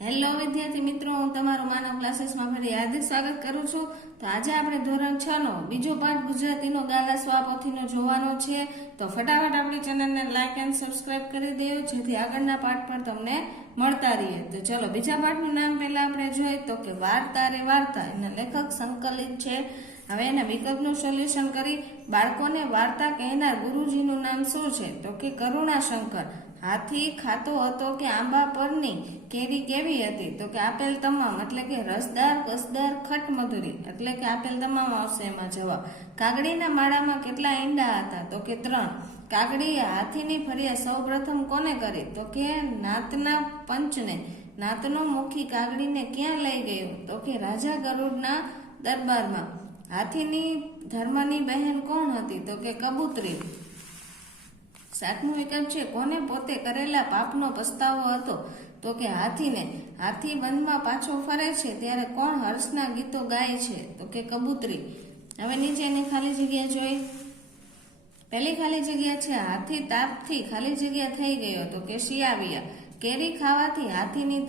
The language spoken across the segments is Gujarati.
હેલો વિદ્યાર્થી મિત્રો, હું તમારો માનવ ક્લાસીસમાં ફરી હાર્દિક સ્વાગત કરું છું. તો આજે આપણે ધોરણ 6 નો બીજો પાઠ ગુજરાતીનો ગાલા સ્વાપોથીનો જોવાનો છે. તો ફટાફટ આપણી ચેનલને લાઈક એન્ડ સબસ્ક્રાઇબ કરી દેજો જેથી આગળના પાઠ પણ તમને મળતા રહે. તો ચલો બીજા પાઠનું નામ પહેલા આપણે જોઈએ તો કે વાર્તા રે વાર્તા. એના લેખક સંકલિત છે. હવે એના વિકલ્પનું સોલ્યુશન કરી બાળકોને વાર્તા કહેનાર ગુરુજીનું નામ શું છે? તો કે કરુણાશંકર. હાથી ખાતો હતો કે આંબા પરની કેરી કેવી હતી? તો કે આપેલ તમામ, એટલે કે રસદાર, કસદાર, ખટ મધુરી, એટલે કે આપેલ તમામ આવશે એમાં જવાબ. કાગડીના માળામાં કેટલા ઈંડા હતા? તો કે 3. કાગડીએ હાથીની ફરિયાદ સૌપ્રથમ કોને કરી? તો કે નાતના પંચને. નાતનો મુખી કાગડીને ક્યાં લઈ ગયો? તો કે રાજા ગરુડના દરબારમાં. હાથીની ધર્મની બહેન કોણ હતી? તો કે કબૂતરી. 7મો વિકલ્પ છે કોને પોતે કરેલા પાપનો પસ્તાવો હતો? તો કે હાથીને. હાથી વનમાં પાછો ફરે છે ત્યારે કોણ હર્ષના ગીતો ગાય છે? તો કે કબૂતરી. હવે નીચેની ખાલી જગ્યા જોઈ. પહેલી ખાલી જગ્યા છે હાથી તાપથી ખાલી જગ્યા થઈ ગયો. તો કે શિયાવિયા. કેરી ખાવાથી હાથીની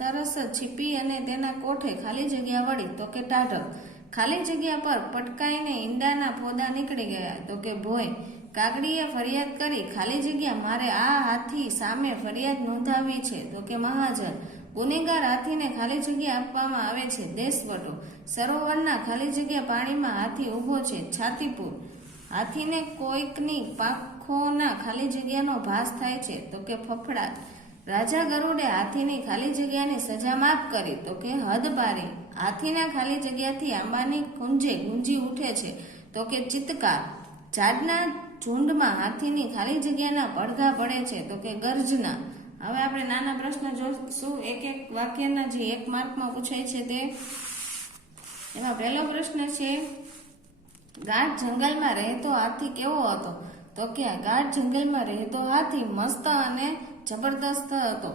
તરસ છીપી અને તેના કોઠે ખાલી જગ્યા વળી. તો કે ટાઢક. ખાલી જગ્યા પર પટકાઈને ઈંડાના ફોદા નીકળી ગયા. તો કે ભોય. કાગડીએ ફરિયાદ કરી ખાલી જગ્યા મારે આ હાથી સામે ફરિયાદ નોંધાવી છે. તો કે મહાજન. ગુનેગાર હાથીને ખાલી જગ્યા આપવામાં આવે છે. દેશવટો. સરોવરના ખાલી જગ્યા પાણીમાં હાથી ઊભો છે. છાતીપુર. હાથીને કોઈકની પાંખોના ખાલી જગ્યાનો ભાસ થાય છે. તો કે ફફડાટ. રાજા ગરુડે હાથીની ખાલી જગ્યાની સજા માફ કરી. તો કે હદપારી. હાથીના ખાલી જગ્યાથી આંબાની કુંજે ગુંજી ઉઠે છે. તો કે ચિત્કાર. ઝાડના ઝુંડમાં હાથીની ખાલી જગ્યાના પડઘા પડે છે. તો કે ગર્જના. હવે આપણે નાના પ્રશ્ન જોશું એક એક વાક્યના જે 1 માર્કમાં પૂછાય છે તે. એમાં પહેલો પ્રશ્ન છે ગાઢ જંગલમાં રહેતો હાથી કેવો હતો? તો કે ગાઢ જંગલમાં રહેતો હાથી મસ્ત અને જબરદસ્ત હતો.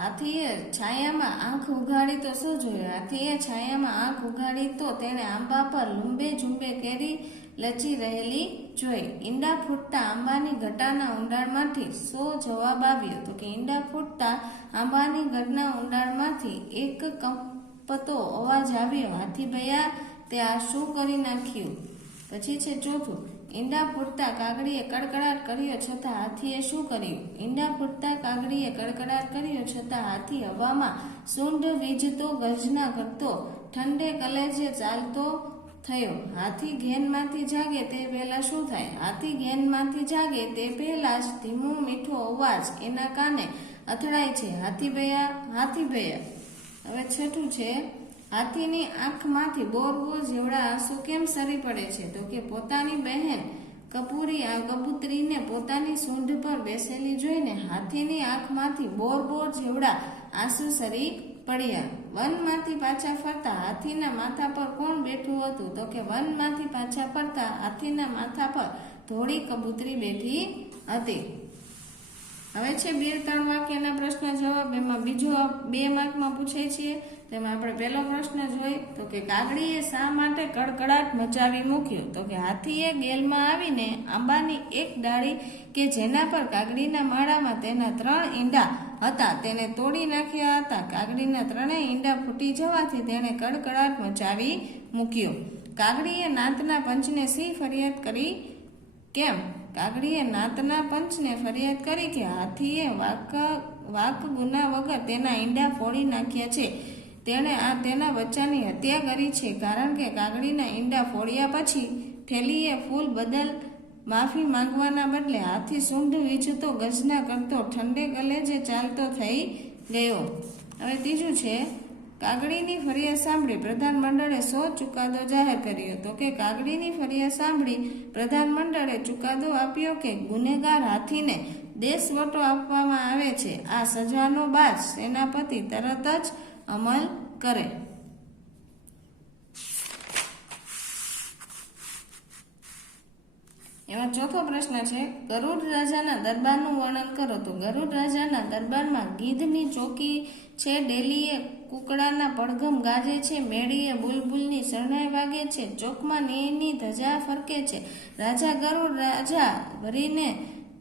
હાથીએ છાયામાં આંખ ઉઘાડી તો શું જોયું? હાથીએ છાયામાં આંખ ઉઘાડી તો તેણે આંબા પર લુંબે ઝુંબે કેરી લચી રહેલી જોઈ. ઈંડા ફૂટતા આંબાની ઘટાના ઊંડાણમાંથી શો જવાબ આવ્યો? તો કે ઈંડા ફૂટતા આંબાની ઘટના ઊંડાણમાંથી એક કંપતો અવાજ આવ્યો. હાથી ભયા તે આ શું કરી નાખ્યું? પછી છે ચોથું. ઈંડા ફૂટતા કાગડીએ કડકડાટ કર્યો છતાં હાથીએ શું કર્યું? ઈંડા ફૂટતા કાગડીએ કડકડાટ કર્યો છતાં હાથી હવામાં સૂંઢ વીજતો ગર્જના કરતો ઠંડે કલેજે ચાલતો થયો. હાથી ઘેનમાંથી જાગે તે પહેલા શું થાય? હાથી ઘેનમાંથી જાગે તે પહેલા જ ધીમો મીઠો અવાજ એના કાને અથડાય છે. હાથી ભયા, હાથી ભયા. હવે છઠ્ઠું છે હાથીની આંખમાંથી બોર જેવડા આંસુ કેમ સરી પડે છે? તો કે પોતાની બહેન કબૂતરીને પોતાની સૂંઢ પર બેસેલી જોઈને હાથીની આંખમાંથી બોર જેવડા આંસુ સરી પડ્યા. વનમાંથી પાછા ફરતા હાથીના માથા પર કોણ બેઠું હતું? તો કે વનમાંથી પાછા ફરતા હાથીના માથા પર ધોળી કબૂતરી બેઠી હતી. હવે છે 2-3 વાક્યના પ્રશ્ન જવાબ. એમાં બીજો 2 માર્કમાં પૂછાય છે. તેમાં આપણે પહેલો પ્રશ્ન જોઈએ તો કે કાગડીએ શા માટે કડકડાટ મચાવી મૂક્યો? તો કે હાથીએ ગેલમાં આવીને આંબાની એક ડાળી કે જેના પર કાગડીના માળામાં તેના 3 ઈંડા હતા તેને તોડી નાખ્યા હતા. કાગડીના 3 ઈંડા ફૂટી જવાથી તેણે કડકડાટ મચાવી મૂક્યો. કાગડીએ નાતના પંચને શી ફરિયાદ કરી? કેમ? કાગડીએ નાતના પંચને ફરિયાદ કરી કે હાથીએ વાક ગુના વગર તેના ઈંડા ફોડી નાખ્યા છે. તેણે તેના બચ્ચાની હત્યા કરી છે. કારણ કે કાગડીના ઈંડા ફોડ્યા પછી ઠેલીએ ફૂલ બદલ માફી માંગવાના બદલે હાથી સૂંઢ વીજતો ગર્જના કરતો ઠંડે કલેજે ચાલતો થઈ ગયો. હવે ત્રીજું છે કાગડીની ફરિયાદ સાંભળી પ્રધાનમંડળે શો ચુકાદો જાહેર કર્યો? તો કે કાગડીની ફરિયાદ સાંભળી પ્રધાનમંડળે ચુકાદો આપ્યો કે ગુનેગાર હાથીને દેશવટો આપવામાં આવે છે. આ સજાનો બાદ સેનાપતિ તરત જ અમલ કરે. એમાં ચોથો પ્રશ્ન છે ગરુડ રાજાના દરબારનું વર્ણન કરો. તો ગરુડ રાજાના દરબારમાં ગીધની ચોકી છે. ડેલીએ કુકડાના પડઘમ ગાજે છે. મેળીએ બુલબુલની શરણાઈ વાગે છે. ચોકમાં ન્યાયની ધજા ફરકે છે. રાજા ગરુડ રાજા ભરીને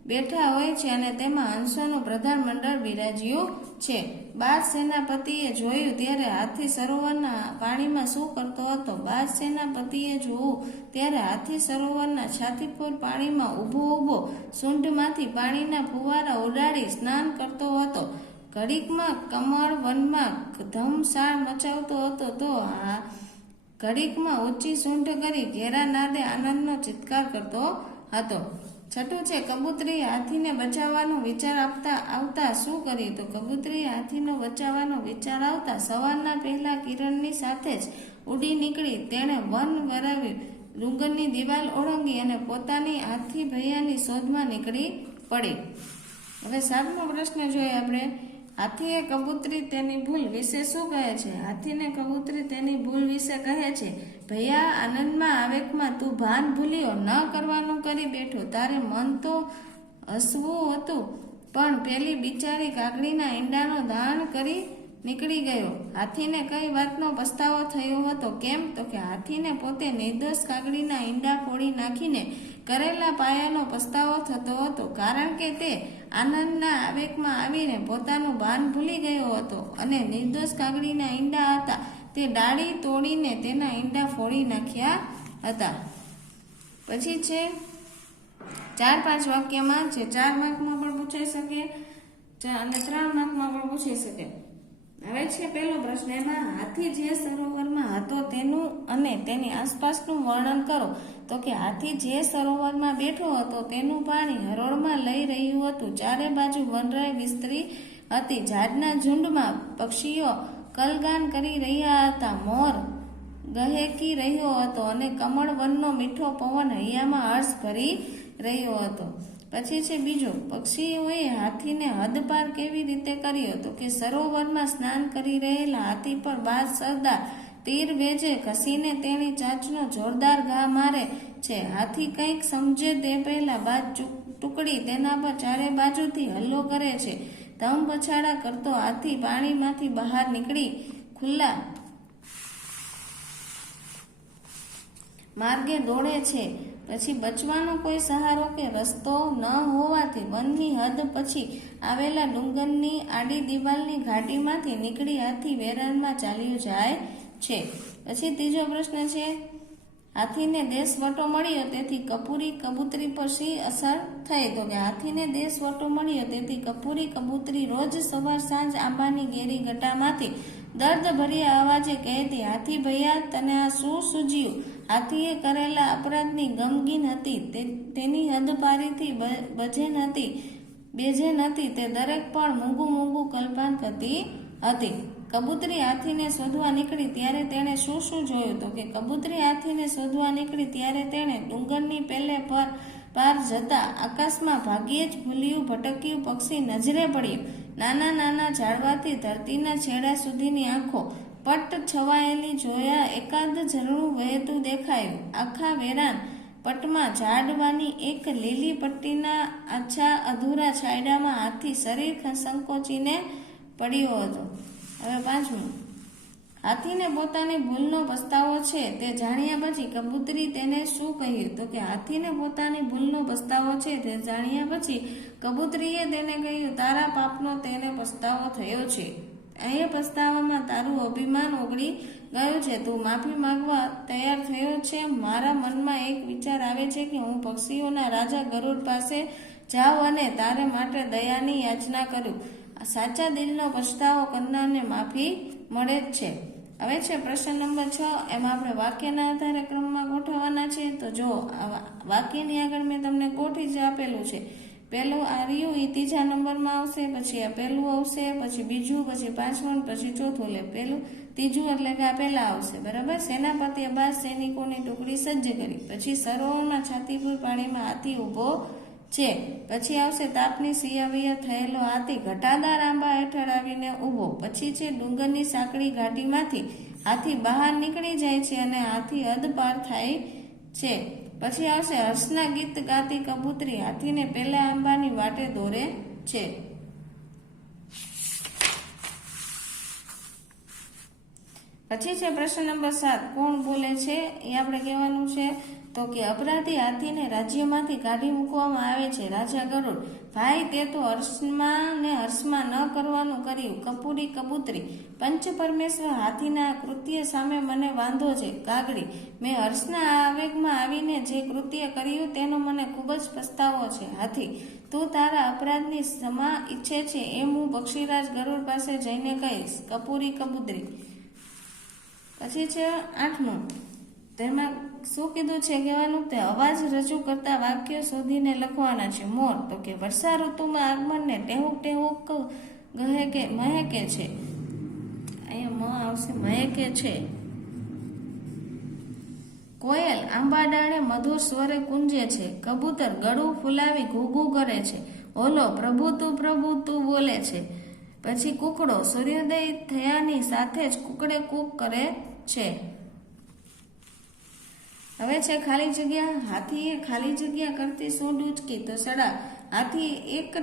બેઠા હોય છે અને તેમાં હંસોનું પ્રધાન મંડળ બિરાજ્યું છે. બાજ સેનાપતિએ જોયું ત્યારે હાથી સરોવરના પાણીમાં શું કરતો હતો? બાજ સેનાપતિએ જોયું ત્યારે હાથી સરોવરના છાતીપુર પાણીમાં ઊભો સૂંઢમાંથી પાણીના ફુવારા ઉડાડી સ્નાન કરતો હતો. ઘડીકમાં કમળ વનમાં ધમસાણ મચાવતો હતો તો ઘડીકમાં ઊંચી સૂંઢ કરી ઘેરા નાદે આનંદનો ચિત્કાર કરતો હતો. છઠ્ઠું છે કબૂતરી હાથીને બચાવવાનો વિચાર આવતા શું કર્યું? તો કબૂતરી હાથીનો બચાવવાનો વિચાર આવતા સવારના પહેલા કિરણની સાથે જ ઉડી નીકળી. તેણે વન વરાવ્યું, ડુંગરની દિવાલ ઓળંગી અને પોતાની હાથી ભૈયાની શોધમાં નીકળી પડી. હવે 7મો પ્રશ્ન જોઈએ આપણે. હાથીએ કબૂતરી તેની ભૂલ વિશે શું કહે છે? હાથીને કબૂતરી તેની ભૂલ વિશે કહે છે, ભૈયા આનંદમાં આવેગમાં તું ભાન ભૂલ્યો, ન કરવાનું કરી બેઠો. તારે મન તો હસવું હતું પણ પેલી બિચારી કાકડીના ઈંડાનો દાણ કરી નીકળી ગયો. હાથીને કઈ વાતનો પસ્તાવો થયો હતો? કેમ? તો કે હાથીને પોતે નિર્દોષ કાકડીના ઈંડા ફોડી નાખીને કરેલા પાયાનો પસ્તાવો થતો હતો, કારણ કે તે આનંદના આવેગમાં આવીને પોતાનું ભાન ભૂલી ગયો હતો અને નિર્દોષ કાકડીના ઈંડા હતા તે ડાળી તોડીને તેના ઈંડા ફોડી નાખ્યા હતા. પછી છે 4-5 વાક્યમાં જે 4 માર્કમાં પણ પૂછાઈ શકે અને 3 માર્કમાં પણ પૂછી શકે. હવે છે પહેલો પ્રશ્ન, એમાં હાથી જે સરોવરમાં હતો તેનું અને તેની આસપાસનું વર્ણન કરો. તો કે હાથી જે સરોવરમાં બેઠો હતો તેનું પાણી હરોળમાં લઈ રહ્યું હતું. ચારે બાજુ વનરાય વિસ્તરી હતી. ઝાડના ઝુંડમાં પક્ષીઓ કલગાન કરી રહ્યા હતા. મોર ગહેકી રહ્યો હતો અને કમળ વનનો મીઠો પવન હૈયામાં હર્ષ ભરી રહ્યો હતો. પછી છે બીજો, પક્ષીઓએ હાથીને હદપાર કેવી રીતે કર્યો? તો કે સરોવરમાં સ્નાન કરી રહેલા હાથી પર બાજ સરદાર તીર વેજે ઘસીને તેની ચાંચનો જોરદાર ઘા મારે છે. હાથી કંઈક સમજે તે પહેલા બાજ ટુકડી તેના પર ચારે બાજુથી હલ્લો કરે છે. ધમ પછાડા કરતો હાથી પાણીમાંથી બહાર નીકળી ખુલ્લા માર્ગે દોડે છે. પછી બચવાનો કોઈ સહારો કે રસ્તો ન હોવાથી વનની હદ પછી આવેલા ડુંગરની આડી દિવાલની ઘાટીમાંથી નીકળી હાથી વેરાનમાં ચાલ્યું જાય છે. પછી ત્રીજો પ્રશ્ન છે, હાથીને દેશવટો મળ્યો તેથી કબૂતરી પર શી અસર થઈ? તો કે હાથીને દેશવટો મળ્યો તેથી કબૂતરી રોજ સવાર સાંજ આંબાની ઘેરી ગટામાંથી દર્દ ભર્યા અવાજે કહેતી, હાથી ભૈયા તને આ શું સૂઝ્યું? હાથીએ કરેલા અપરાધની ગમગીન હતી. તેની હદપારીથી બેજે નથી. તે દરેક પણ મૂંગું કલ્પાન કરતી હતી. કબૂતરી હાથીને શોધવા નીકળી ત્યારે તેણે શું જોયું? તો કે કબૂતરી હાથીને શોધવા નીકળી ત્યારે તેણે ડુંગરની પેલે પાર જતા આકાશમાં ભાગ્યે જ ભટક્યું પક્ષી નજરે પડ્યું. નાના ઝાડવાથી ધરતીના છેડા સુધીની આંખો પટ્ટ છવાયેલી જોયા એકાદ ઝરણું વહેતું દેખાયું. આખા વેરાન પટમાં ઝાડવાની એક લીલી પટ્ટીના આછા અધૂરા છાંયડામાં હાથી શરીર સંકોચીને પડ્યો હતો. હવે 5મું, હાથીને પોતાની ભૂલનો પસ્તાવો છે તે જાણ્યા પછી કબૂતરી તેને શું કહ્યું? તો કે હાથીને પોતાની ભૂલનો પસ્તાવો છે તે જાણ્યા પછી કબૂતરીએ તેને કહ્યું, તારા પાપનો તેને પસ્તાવો થયો છે. એ પસ્તાવામાં તારું અભિમાન ઓગળી ગયું છે. તું માફી માંગવા તૈયાર થયો છે. મારા મનમાં એક વિચાર આવે છે કે હું પક્ષીઓના રાજા ગરુડ પાસે જાઉં અને તારે માટે દયાની યાચના કરું. સાચા દિલનો પસ્તાવો કરનારને માફી મળે જ છે. હવે છે પ્રશ્ન નંબર 6, એમાં આપણે વાક્યના આધારે ક્રમમાં ગોઠવવાના છે. તો જો વાક્યની આગળ મેં તમને ગોઠવી જ આપેલું છે. પહેલું આ રહ્યું એ 3જા નંબરમાં આવશે, પછી આ પહેલું આવશે, પછી બીજું, પછી 5મું, પછી ચોથું. એટલે પહેલું 3જું એટલે કે આ પહેલા આવશે. બરાબર. સેનાપતિએ 12 સૈનિકોની ટુકડી સજ્જ કરી. પછી સરોવરમાં છાતીપુર પાણીમાં હાથી ઊભો છે. પછી આવશે તાપની સિયાવિયા થયેલો હાથી ઘટાદાર આંબા હેઠળ આવીને ઊભો. પછી છે ડુંગરની સાંકડી ઘાટીમાંથી હાથી બહાર નીકળી જાય છે અને હાથી હદ પાર થાય છે. પછી આવશે હર્ષના ગીત ગાતી કબૂતરી હાથીને પહેલા આંબાની વાટે દોરે છે. પછી છે પ્રશ્ન નંબર 7, કોણ બોલે છે એ આપણે કહેવાનું છે. તો કે અપરાધી હાથીને રાજ્યમાંથી કાઢી મૂકવામાં આવે છે. રાજા ગરુડ: ભાઈ, તે તો હર્ષમાં ને હર્ષમાં ન કરવાનું કર્યું. કપૂરી કબૂતરી: પંચ પરમેશ્વર હાથીના કૃત્ય સામે મને વાંધો છે. કાગડી: મેં હર્ષના આવેગમાં આવીને જે કૃત્ય કર્યું તેનો મને ખૂબ જ પસ્તાવો છે. હાથી: તું તારા અપરાધની ક્ષમા ઈચ્છે છે એમ હું પક્ષીરાજ ગરુડ પાસે જઈને કહીશ. કપૂરી કબૂતરી. પછી છે 8મું. તેમાં શું કીધું છે કહેવાનું? તે અવાજ રજૂ કરતા વાક્ય શોધીને લખવાના છે. મોર: તો કે વર્ષા ઋતુમાં આગમનને ટેહુક ટેહુક ગહેકે મહેકે છે. અહીંયા આવશે મહેકે છે. કોયલ આંબા ડાળે મધુર સ્વરે કુંજે છે. કબૂતર ગળું ફૂલાવી ઘૂઘૂ કરે છે. ઓલો પ્રભુ તું બોલે છે. પછી કૂકડો સૂર્યોદય થયાની સાથે જ કૂકડે કૂક કરે છે. હવે છે ખાલી જગ્યા. હાથીએ ખાલી જગ્યા કરતી સૂંઢ ઉચકી તો સડા. હાથી એક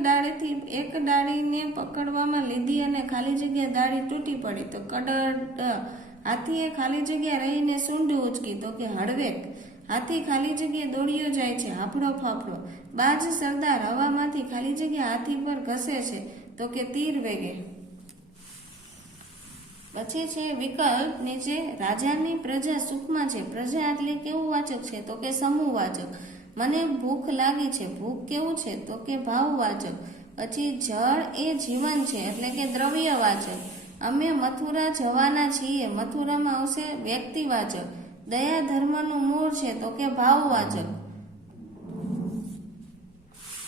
ડાળીને પકડવામાં લીધી અને ખાલી જગ્યા ડાળી તૂટી પડી તો કડડ. હાથીએ ખાલી જગ્યા રહીને સૂંઢ ઉચકી તો કે હળવેક. હાથી ખાલી જગ્યા દોડ્યો જાય છે. હાફળો ફાફડો. બાજ સરદાર હવામાંથી ખાલી જગ્યા હાથી પર ઘસે છે તો કે તીર વેગે. પછી છે વિકલ્પ નીચે. રાજાની પ્રજા સુખમાં છે. પ્રજા એટલે કેવું વાચક છે? તો કે સમૂહ વાચક. મને ભૂખ લાગી છે. ભૂખ કેવું છે? તો કે ભાવ વાચક. પછી જળ એ જીવન છે એટલે કે દ્રવ્ય વાચક. અમે મથુરા જવાના છીએ. મથુરામાં આવશે વ્યક્તિવાચક. દયા ધર્મનું મૂળ છે તો કે ભાવવાચક.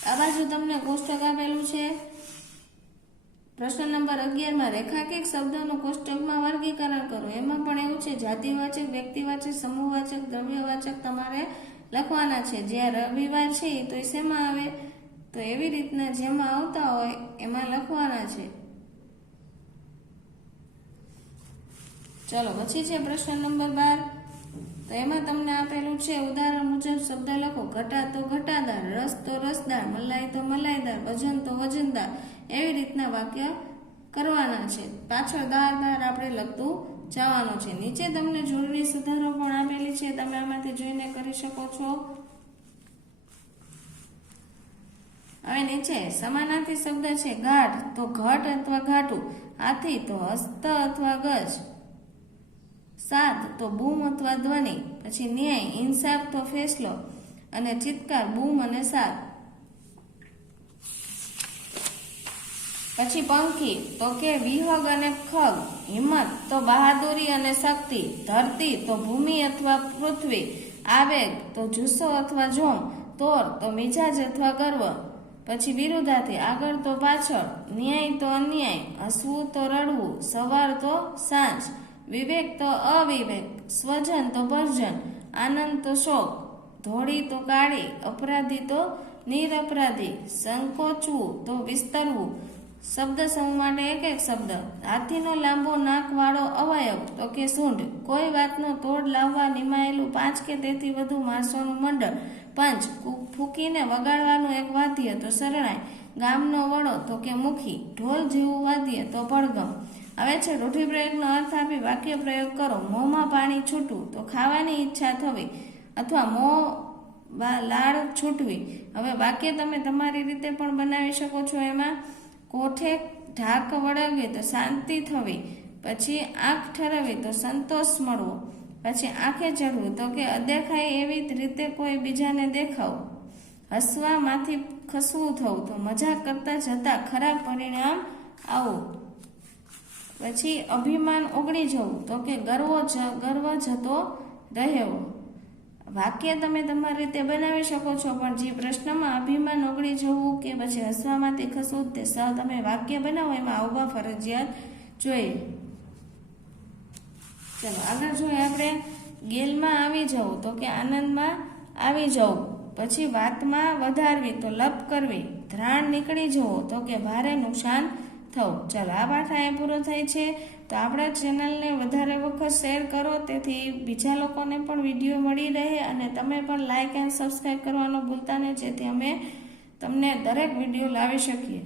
આ બાજુ તમને કોષ્ટક આપેલું છે. પ્રશ્ન નંબર 11 રેખાકીય શબ્દોનું કોષ્ટકમાં વર્ગીકરણ કરો. એમાં પણ એવું છે જાતિવાચક, વ્યક્તિવાચક, સમૂહવાચક, દ્રવ્યવાચક તમારે લખવાના છે. જ્યાં રવિવાર છે તો એ શેમાં આવે? તો એવી રીતના જેમાં આવતા હોય એમાં લખવાના છે. ચલો પછી છે પ્રશ્ન નંબર 12. તો એમાં તમને આપેલું છે ઉદાહરણ મુજબ શબ્દ લખો. ઘટા તો ઘટાદાર, રસ તો રસદાર, મલાઈ તો મલાઈદાર, વજન તો વજનદાર. એવી રીતના વાક્ય કરવાના છે. પાછળ દાર આપણે લખતું જવાનું છે. નીચે તમને જોડણી સુધારો પણ આપેલી છે. તમે આમાંથી જોઈને કરી શકો છો. હવે નીચે સમાનાર્થી શબ્દ છે. ગાઢ તો ઘટ અથવા ઘાટું, હાથી તો હસ્ત અથવા ગજ, સાદ તો બૂમ અથવા ધ્વનિ, પછી ન્યાય ઇન્સાફ તો ફેસલો, અને ચિત્કાર બૂમ અને સાદ. પછી પંખી તો કે વિહગ અને ખગ, હિંમત તો બહાદુરી અને શક્તિ, ધરતી તો ભૂમિ અથવા પૃથ્વી, આવેગ તો જુસ્સો અથવા જોમ, તોર તો મિજાજ અથવા ગર્વ. પછી વિરુદ્ધાર્થી આગળ તો પાછળ, ન્યાય તો અન્યાય, હસવું તો રડવું, સવાર તો સાંજ, વિવેક તો અવિવેક, સ્વજન તો ભર્જન, આનંદ તો શોક, ધોળી તો કાળી, અપરાધી તો નિરપરાધી, સંકોચવું તો વિસ્તરવું. શબ્દ સમૂહ માટે એક એક શબ્દ. હાથીનો લાંબો નાક વાળો અવયવ તો કે સૂંઢ. કોઈ વાતનો તોડ લાવવા નિમાયેલું 5 કે તેથી વધુ માણસોનું મંડળ. પંચ ફૂંકીને વગાડવાનું એક વાદ્ય તો શરણાઈ. ગામનો વડો તો કે મુખી. ઢોલ જેવું વાદ્ય તો પડગમ. હવે છે રૂઢિપ્રયોગનો અર્થ આપી વાક્ય પ્રયોગ કરો. મોંમાં પાણી છૂટવું તો ખાવાની ઈચ્છા થવી અથવા મોં લાળ છૂટવી. હવે વાક્ય તમે તમારી રીતે પણ બનાવી શકો છો. એમાં કોઠે ઢાક વળાવવી તો શાંતિ થવી, પછી આંખ ઠરવી તો સંતોષ મળવો, પછી આંખે ચડવું તો કે અદેખાય એવી રીતે કોઈ બીજાને દેખાવું, હસવા માંથી ખસવું થવું તો મજાક કરતા જતા ખરાબ પરિણામ આવું, પછી અભિમાન ઓગળી જવું તો કે ગર્વ જતો રહેવો. વાક્ય તમે તમારી રીતે બનાવી શકો છો, પણ જે પ્રશ્નમાં અભિમાન ઓગળી જવું કે પછી હસવામાંથી ખસવું તે તમે વાક્ય બનાવો એમાં આવવા ફરજિયાત જોઈએ. ચલો આગળ જોઈએ આપણે. ગેલમાં આવી જવું તો કે આનંદમાં આવી જવું, પછી વાતમાં વધારવી તો લપ કરવી, ધ્રાણ નીકળી જવું તો કે ભારે નુકસાન થવું. ચલો આ પાઠ અહીં પૂરો થાય છે. તો આપણા ચેનલને વધારે વખત શેર કરો, તેથી બીજા લોકોને પણ વિડીયો મળી રહે, અને તમે પણ લાઇક એન્ડ સબસ્ક્રાઈબ કરવાનું ભૂલતા નહીં, જેથી અમે તમને દરેક વિડીયો લાવી શકીએ.